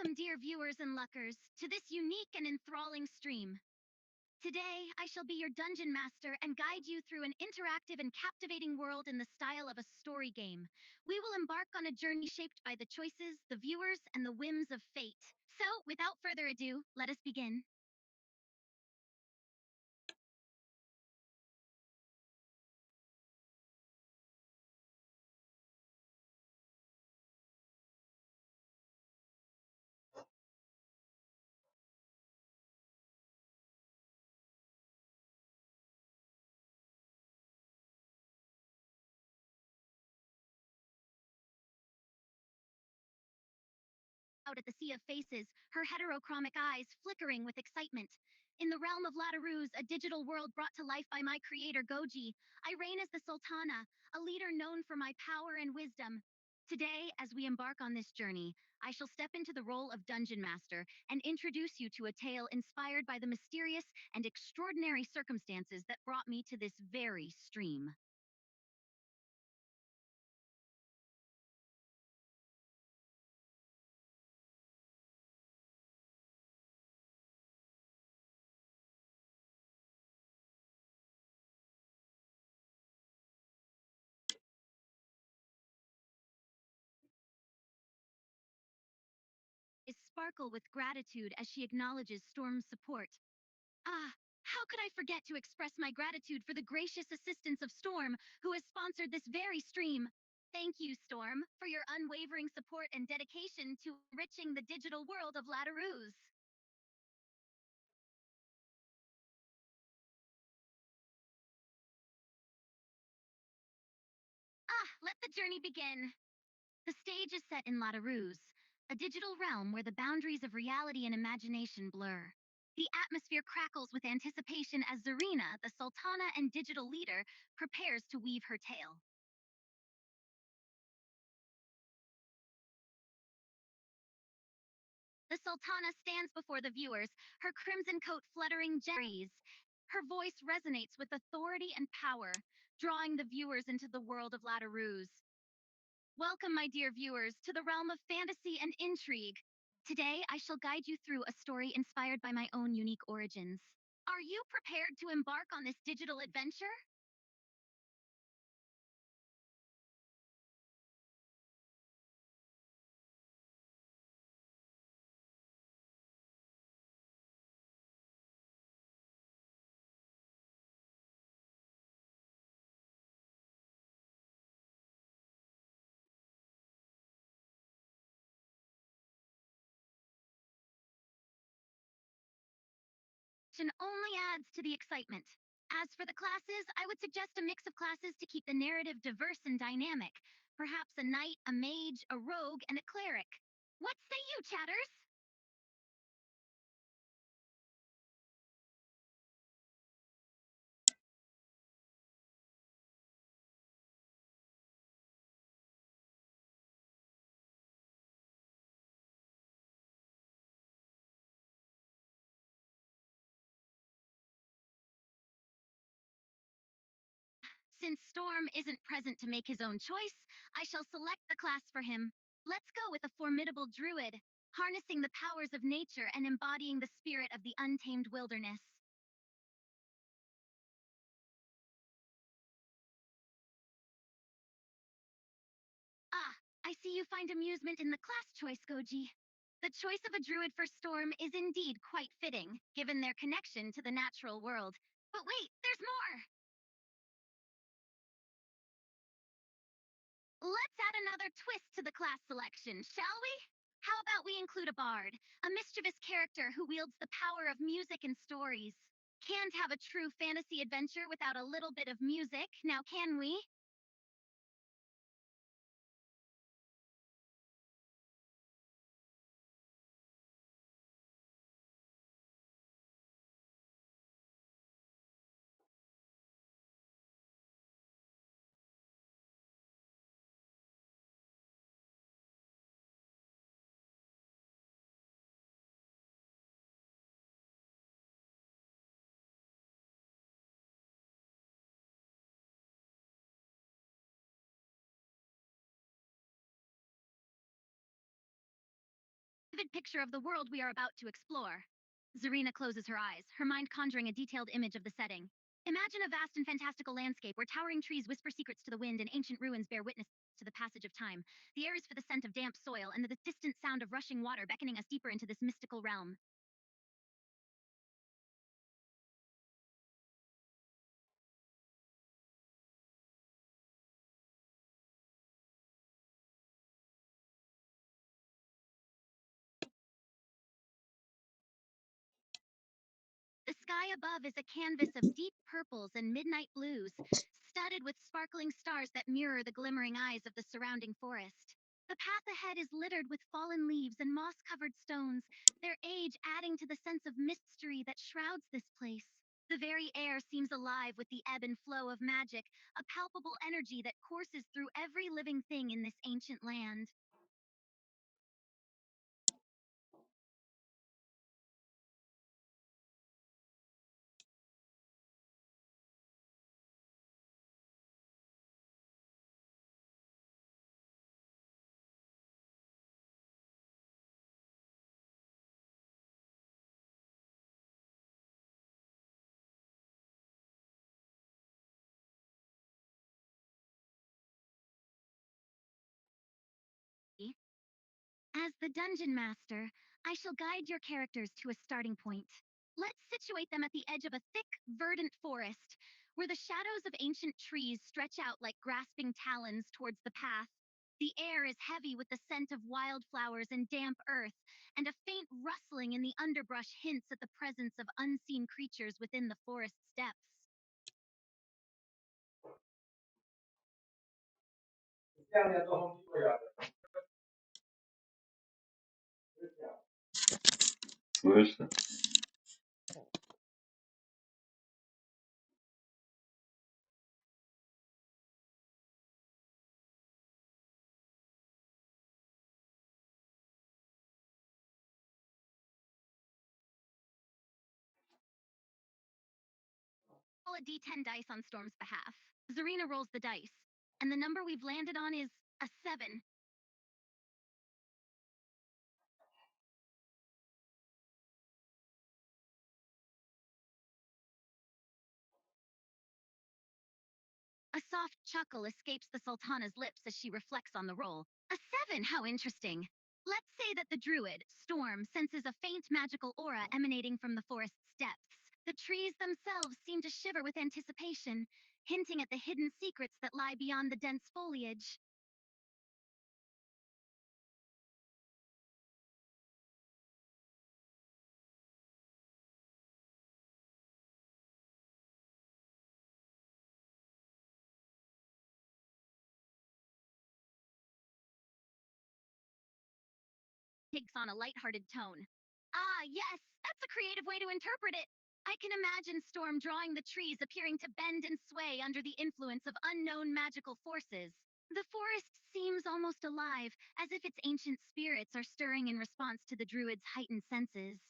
Welcome, dear viewers and luckers, to this unique and enthralling stream. Today, I shall be your dungeon master and guide you through an interactive and captivating world in the style of a story game. We will embark on a journey shaped by the choices, the viewers, and the whims of fate. So, without further ado, let us begin. Out at the sea of faces, her heterochromic eyes flickering with excitement. In the realm of Latarouz, a digital world brought to life by my creator Goji, I reign as the Sultana, a leader known for my power and wisdom. Today, as we embark on this journey, I shall step into the role of Dungeon Master and introduce you to a tale inspired by the mysterious and extraordinary circumstances that brought me to this very stream. Is sparkle with gratitude as she acknowledges Storm's support. Ah, how could I forget to express my gratitude for the gracious assistance of Storm, who has sponsored this very stream? Thank you, Storm, for your unwavering support and dedication to enriching the digital world of Latarouz. Let the journey begin. The stage is set in Latarouz, a digital realm where the boundaries of reality and imagination blur. The atmosphere crackles with anticipation as Zerina, the Sultana and digital leader, prepares to weave her tale. The Sultana stands before the viewers, her crimson coat fluttering gently. Her voice resonates with authority and power, drawing the viewers into the world of Latarouz. Welcome, my dear viewers, to the realm of fantasy and intrigue. Today, I shall guide you through a story inspired by my own unique origins. Are you prepared to embark on this digital adventure? Only adds to the excitement. As for the classes, I would suggest a mix of classes to keep the narrative diverse and dynamic. Perhaps a knight, a mage, a rogue, and a cleric. What say you, chatters? Since Storm isn't present to make his own choice, I shall select the class for him. Let's go with a formidable druid, harnessing the powers of nature and embodying the spirit of the untamed wilderness. Ah, I see you find amusement in the class choice, Goji. The choice of a druid for Storm is indeed quite fitting, given their connection to the natural world. But wait, there's more! Let's add another twist to the class selection, shall we? How about we include a bard, a mischievous character who wields the power of music and stories? Can't have a true fantasy adventure without a little bit of music, now can we? vivid picture of the world we are about to explore. Zerina closes her eyes, her mind conjuring a detailed image of the setting. Imagine a vast and fantastical landscape where towering trees whisper secrets to the wind and ancient ruins bear witness to the passage of time. The air is for the scent of damp soil and the distant sound of rushing water beckoning us deeper into this mystical realm. The sky above is a canvas of deep purples and midnight blues, studded with sparkling stars that mirror the glimmering eyes of the surrounding forest. The path ahead is littered with fallen leaves and moss covered stones, their age adding to the sense of mystery that shrouds this place. The very air seems alive with the ebb and flow of magic, a palpable energy that courses through every living thing in this ancient land. As the dungeon master, I shall guide your characters to a starting point. Let's situate them at the edge of a thick, verdant forest, where the shadows of ancient trees stretch out like grasping talons towards the path. The air is heavy with the scent of wildflowers and damp earth, and a faint rustling in the underbrush hints at the presence of unseen creatures within the forest's depths. Слышно? Roll a d10 dice on Storm's behalf. Zerina rolls the dice, and the number we've landed on is a 7. A soft chuckle escapes the Sultana's lips as she reflects on the roll. A 7, how interesting. Let's say that the druid, Storm, senses a faint magical aura emanating from the forest's depths. The trees themselves seem to shiver with anticipation, hinting at the hidden secrets that lie beyond the dense foliage. Takes on a lighthearted tone. Ah, yes, that's a creative way to interpret it. I can imagine Storm drawing the trees appearing to bend and sway under the influence of unknown magical forces. The forest seems almost alive, as if its ancient spirits are stirring in response to the druid's heightened senses.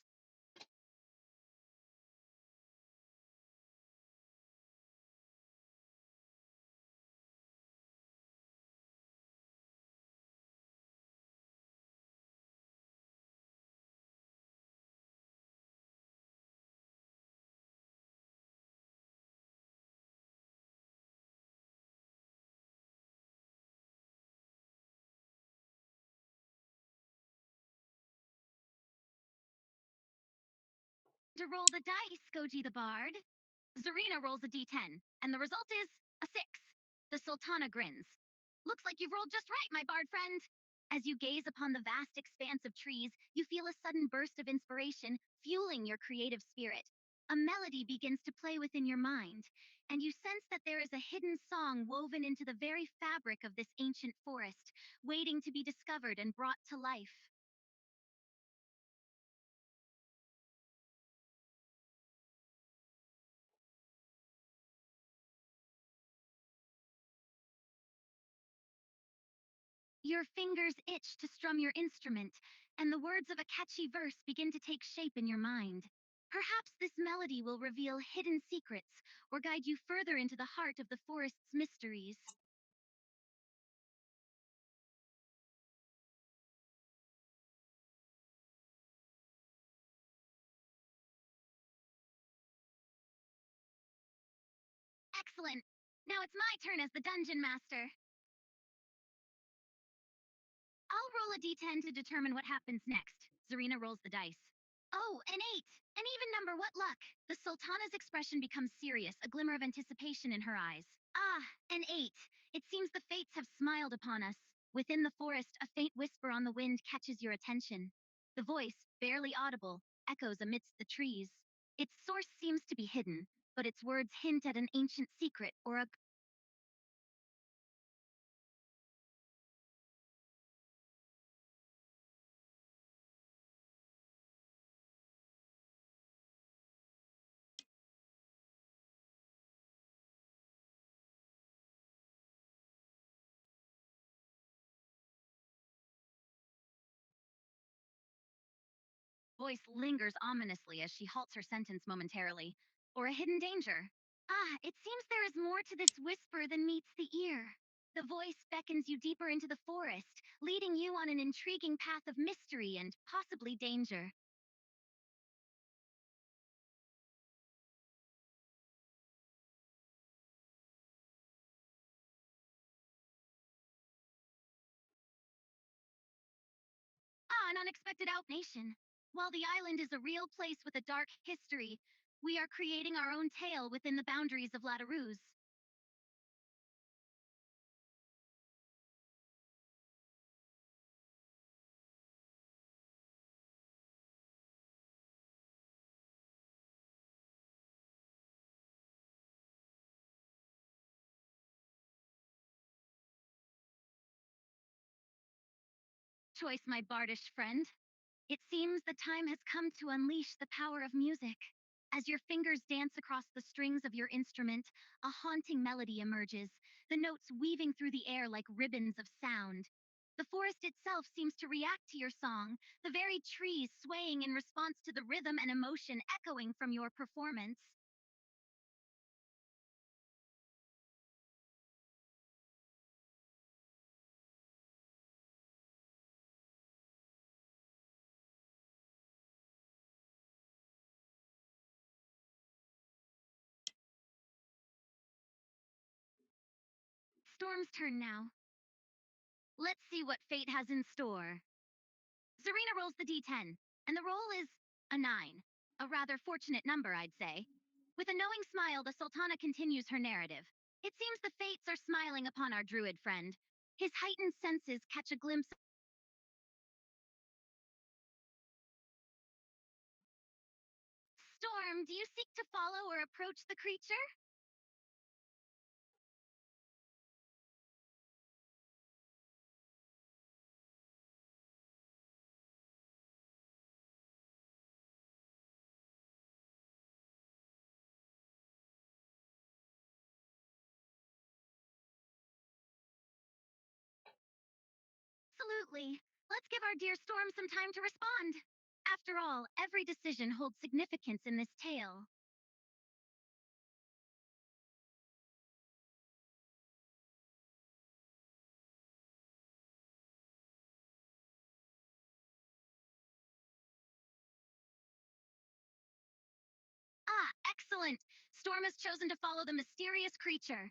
To roll the dice, Goji the Bard. Zerina rolls a d10, and the result is a 6. The Sultana grins. Looks like you've rolled just right, my bard friend. As you gaze upon the vast expanse of trees, you feel a sudden burst of inspiration, fueling your creative spirit. A melody begins to play within your mind, and you sense that there is a hidden song woven into the very fabric of this ancient forest, waiting to be discovered and brought to life. Your fingers itch to strum your instrument, and the words of a catchy verse begin to take shape in your mind. Perhaps this melody will reveal hidden secrets or guide you further into the heart of the forest's mysteries. Excellent. Now it's my turn as the dungeon master. I'll roll a d10 to determine what happens next. Zerina rolls the dice. Oh, an 8! An even number, what luck! The Sultana's expression becomes serious, a glimmer of anticipation in her eyes. Ah, an 8. It seems the fates have smiled upon us. Within the forest, a faint whisper on the wind catches your attention. The voice, barely audible, echoes amidst the trees. Its source seems to be hidden, but its words hint at an ancient secret or a voice lingers ominously as she halts her sentence momentarily. Or a hidden danger. Ah, it seems there is more to this whisper than meets the ear. The voice beckons you deeper into the forest, leading you on an intriguing path of mystery and possibly danger. Ah, an unexpected outnation. While the island is a real place with a dark history, we are creating our own tale within the boundaries of Latarouz. Choice, my bardish friend. It seems the time has come to unleash the power of music. As your fingers dance across the strings of your instrument, a haunting melody emerges, the notes weaving through the air like ribbons of sound. The forest itself seems to react to your song, the very trees swaying in response to the rhythm and emotion echoing from your performance. Storm's turn now. Let's see what fate has in store. Zerina rolls the d10, and the roll is a 9. A rather fortunate number, I'd say. With a knowing smile, the Sultana continues her narrative. It seems the fates are smiling upon our druid friend. His heightened senses catch a glimpse. Storm, do you seek to follow or approach the creature? Absolutely. Let's give our dear Storm some time to respond. After all, every decision holds significance in this tale. Ah, excellent! Storm has chosen to follow the mysterious creature.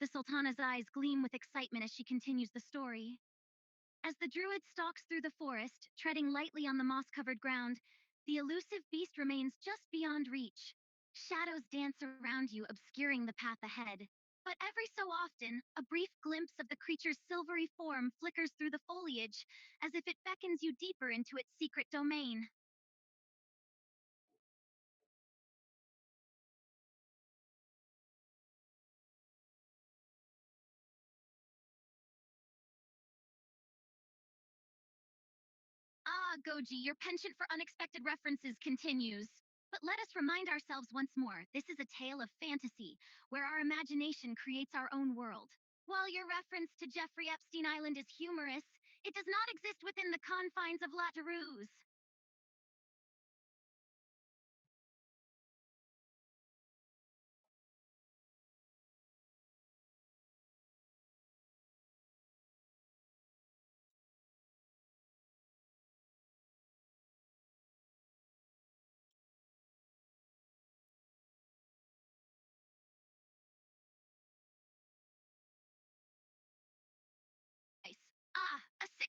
The Sultana's eyes gleam with excitement as she continues the story. As the druid stalks through the forest, treading lightly on the moss covered ground, the elusive beast remains just beyond reach. Shadows dance around you, obscuring the path ahead. But every so often, a brief glimpse of the creature's silvery form flickers through the foliage, as if it beckons you deeper into its secret domain. Ah, Goji, your penchant for unexpected references continues. But let us remind ourselves once more, this is a tale of fantasy, where our imagination creates our own world. While your reference to Jeffrey Epstein Island is humorous, it does not exist within the confines of Latarouz.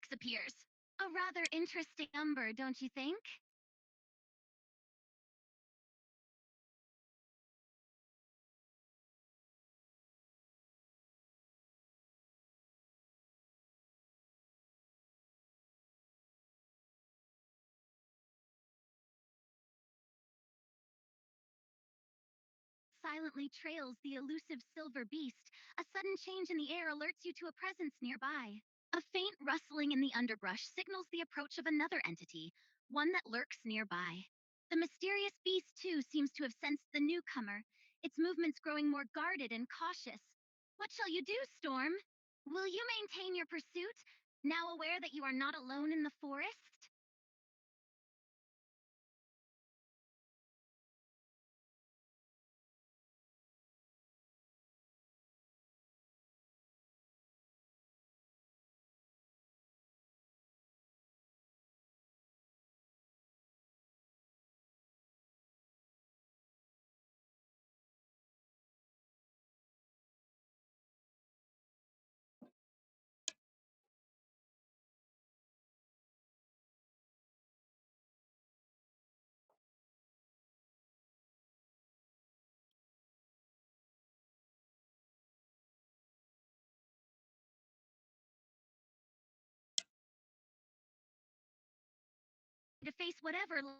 6 appears. A rather interesting number, don't you think? Silently trails the elusive silver beast. A sudden change in the air alerts you to a presence nearby. A faint rustling in the underbrush signals the approach of another entity, one that lurks nearby. The mysterious beast, too, seems to have sensed the newcomer, its movements growing more guarded and cautious. What shall you do, Storm? Will you maintain your pursuit, now aware that you are not alone in the forest? To face whatever now.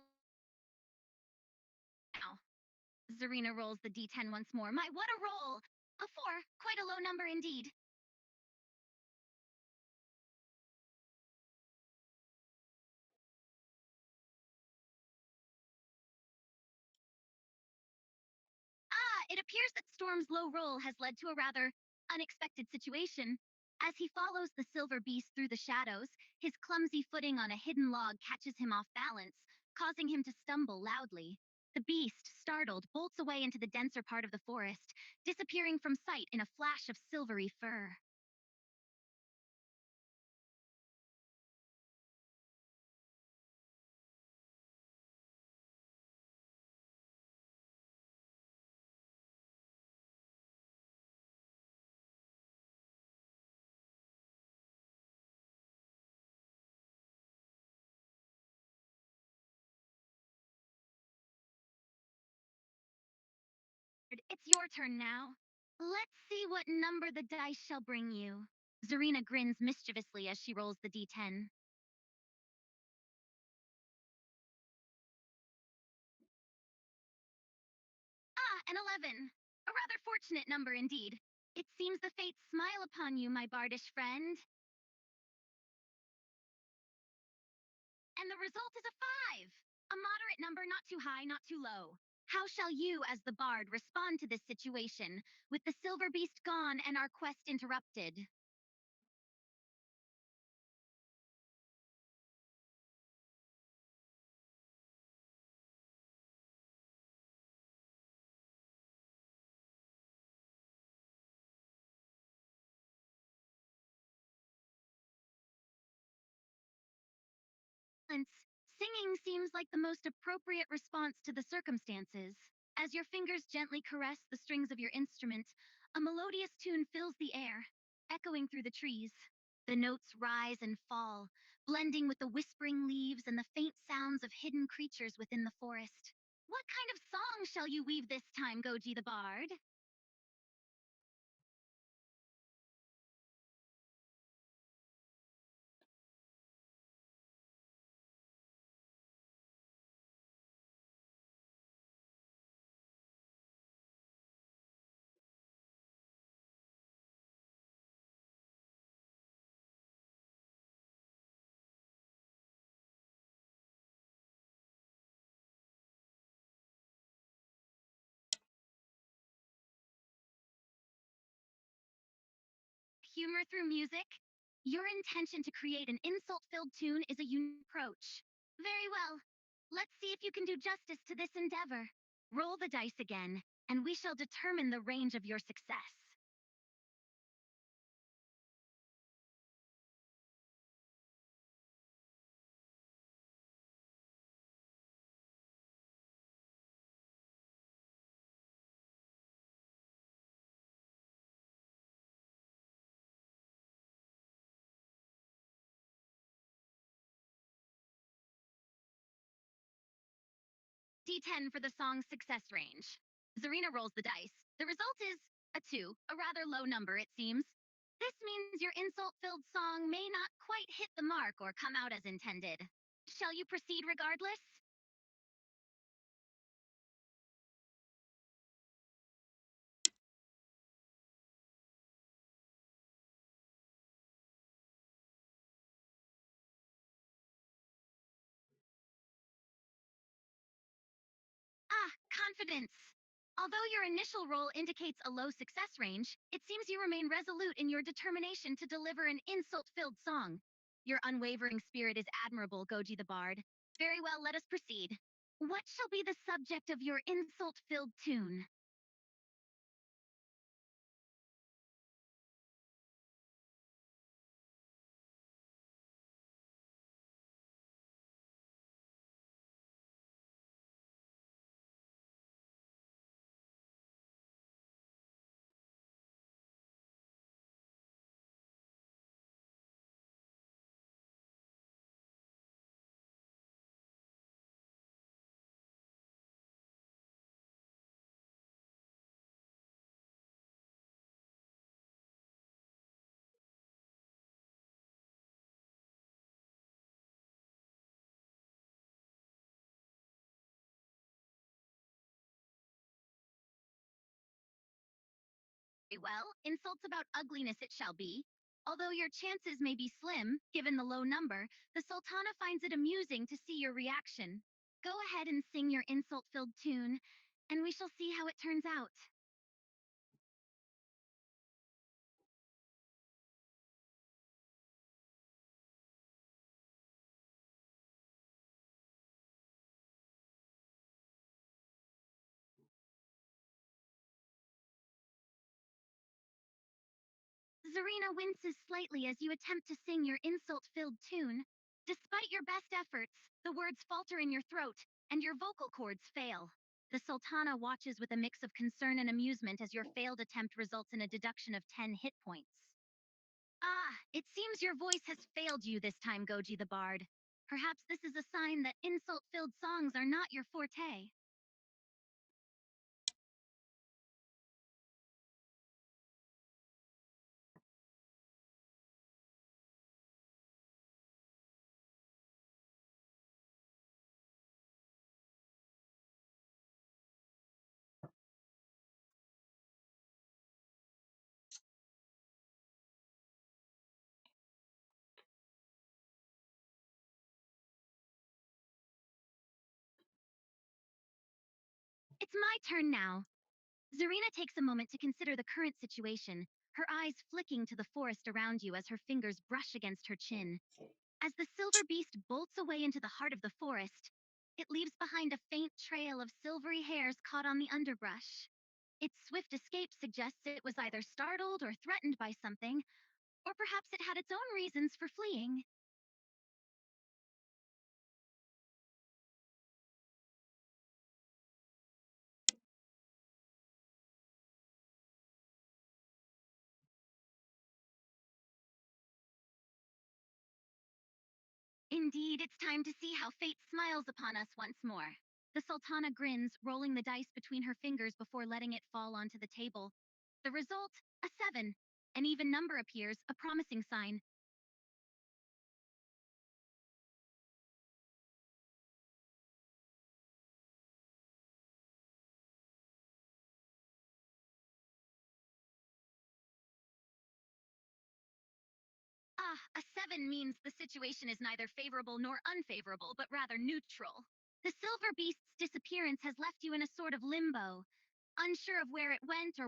Zerina rolls the d10 once more. My, what a roll! A 4, quite a low number indeed. It appears that Storm's low roll has led to a rather unexpected situation. As he follows the silver beast through the shadows, his clumsy footing on a hidden log catches him off balance, causing him to stumble loudly. The beast, startled, bolts away into the denser part of the forest, disappearing from sight in a flash of silvery fur. It's your turn now. Let's see what number the dice shall bring you. Zerina grins mischievously as she rolls the d10. An 11. A rather fortunate number indeed. It seems the fates smile upon you, my bardish friend. And the result is a 5. A moderate number, not too high, not too low. How shall you, as the bard, respond to this situation, with the silver beast gone and our quest interrupted? Singing seems like the most appropriate response to the circumstances. As your fingers gently caress the strings of your instrument, a melodious tune fills the air, echoing through the trees. The notes rise and fall, blending with the whispering leaves and the faint sounds of hidden creatures within the forest. What kind of song shall you weave this time, Goji the Bard? Humor through music? Your intention to create an insult filled tune is a unique approach. Very well. Let's see if you can do justice to this endeavor. Roll the dice again, and we shall determine the range of your success. D10 for the song's success range. Zerina rolls the dice. The result is a 2, a rather low number, it seems. This means your insult filled song may not quite hit the mark or come out as intended. Shall you proceed regardless? Ah, confidence. Although your initial roll indicates a low success range, it seems you remain resolute in your determination to deliver an insult filled song. Your unwavering spirit is admirable, Goji the Bard. Very well, let us proceed. What shall be the subject of your insult filled tune? Very well, insults about ugliness it shall be. Although your chances may be slim, given the low number, the Sultana finds it amusing to see your reaction. Go ahead and sing your insult filled tune, and we shall see how it turns out. Zerina winces slightly as you attempt to sing your insult filled tune. Despite your best efforts, the words falter in your throat, and your vocal cords fail. The Sultana watches with a mix of concern and amusement as your failed attempt results in a deduction of 10 hit points. Ah, it seems your voice has failed you this time, Goji the Bard. Perhaps this is a sign that insult filled songs are not your forte. It's my turn now. Zerina takes a moment to consider the current situation, her eyes flicking to the forest around you as her fingers brush against her chin. As the silver beast bolts away into the heart of the forest, it leaves behind a faint trail of silvery hairs caught on the underbrush. Its swift escape suggests it was either startled or threatened by something, or perhaps it had its own reasons for fleeing. Indeed, it's time to see how fate smiles upon us once more. The Sultana grins, rolling the dice between her fingers before letting it fall onto the table. The result, a 7. An even number appears, a promising sign. Ah, a 7 means the situation is neither favorable nor unfavorable, but rather neutral. The silver beast's disappearance has left you in a sort of limbo, unsure of where it went or